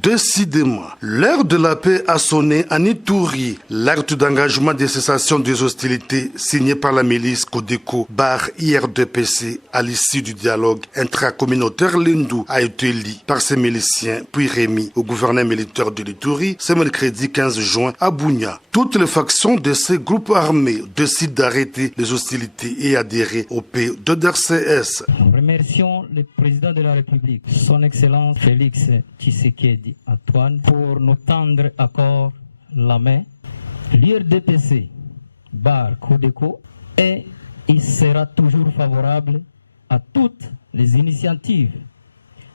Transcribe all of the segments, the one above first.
Décidément, l'heure de la paix a sonné à Ituri. L'acte d'engagement de cessation des hostilités signé par la milice Codeco barre IRDPC à l'issue du dialogue intracommunautaire Lendu a été lu par ses miliciens puis remis au gouverneur militaire de l'Ituri ce mercredi 15 juin à Bunia. Toutes les factions de ces groupes armés décident d'arrêter les hostilités et adhérer au P2RCS. Nous remercions le président de la République, son Excellence Félix Tshisekedi Antoine, pour nous tendre encore la main. L'IRDPC barre Codeco et il sera toujours favorable à toutes les initiatives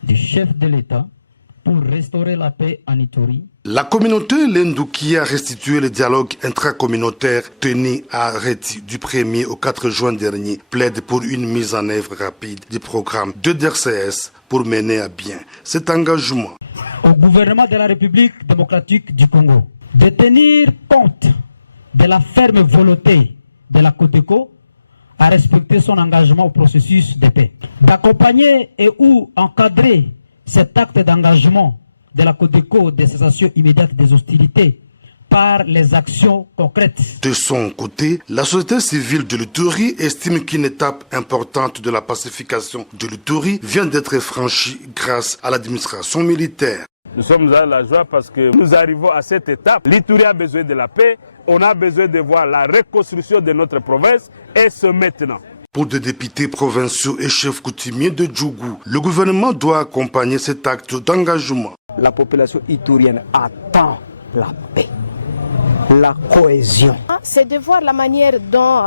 du chef de l'État pour restaurer la paix en Ituri. La communauté Lendu qui a restitué le dialogue intracommunautaire tenu à Reti du 1er au 4 juin dernier plaide pour une mise en œuvre rapide du programme de DRCS pour mener à bien cet engagement. Au gouvernement de la République démocratique du Congo de tenir compte de la ferme volonté de la Codeco à respecter son engagement au processus de paix, d'accompagner et ou encadrer cet acte d'engagement de la Codeco de cessation immédiate des hostilités par les actions concrètes. De son côté, la société civile de l'Ituri estime qu'une étape importante de la pacification de l'Ituri vient d'être franchie grâce à l'administration militaire. Nous sommes dans la joie parce que nous arrivons à cette étape. L'Ituri a besoin de la paix, on a besoin de voir la reconstruction de notre province et ce maintenant. Pour des députés provinciaux et chefs coutumiers de Djougou, le gouvernement doit accompagner cet acte d'engagement. La population iturienne attend la paix, la cohésion. C'est de voir la manière dont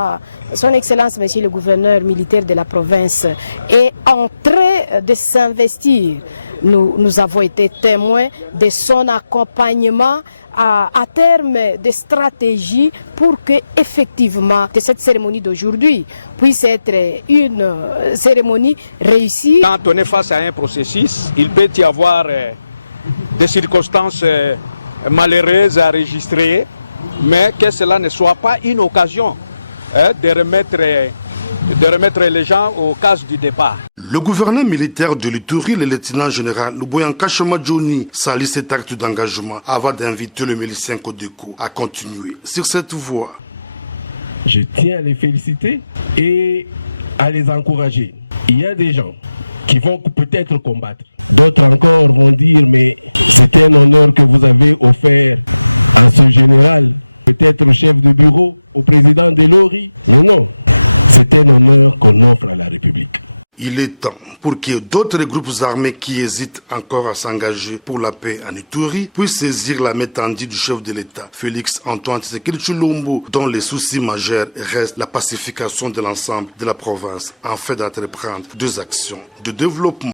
son Excellence, Monsieur le gouverneur militaire de la province, est en train de s'investir. Nous avons été témoins de son accompagnement à terme de stratégie pour que effectivement que cette cérémonie d'aujourd'hui puisse être une cérémonie réussie. Quand on est face à un processus, il peut y avoir des circonstances malheureuses à enregistrer, mais que cela ne soit pas une occasion de remettre les gens aux cases du départ. Le gouverneur militaire de l'Ituri, le lieutenant général Luboyanka Johnny, salue cet acte d'engagement avant d'inviter le milicien Codeco à continuer sur cette voie. Je tiens à les féliciter et à les encourager. Il y a des gens qui vont peut-être combattre. D'autres encore vont dire, mais c'est un honneur que vous avez offert à ce général, peut-être au chef de bureau, au président de l'ORI. Non, c'est un honneur qu'on offre à la République. Il est temps pour que d'autres groupes armés qui hésitent encore à s'engager pour la paix en Ituri puissent saisir la main tendue du chef de l'État, Félix Antoine Tshisekedi Tshilombo, dont les soucis majeurs restent la pacification de l'ensemble de la province, afin d'entreprendre des actions de développement.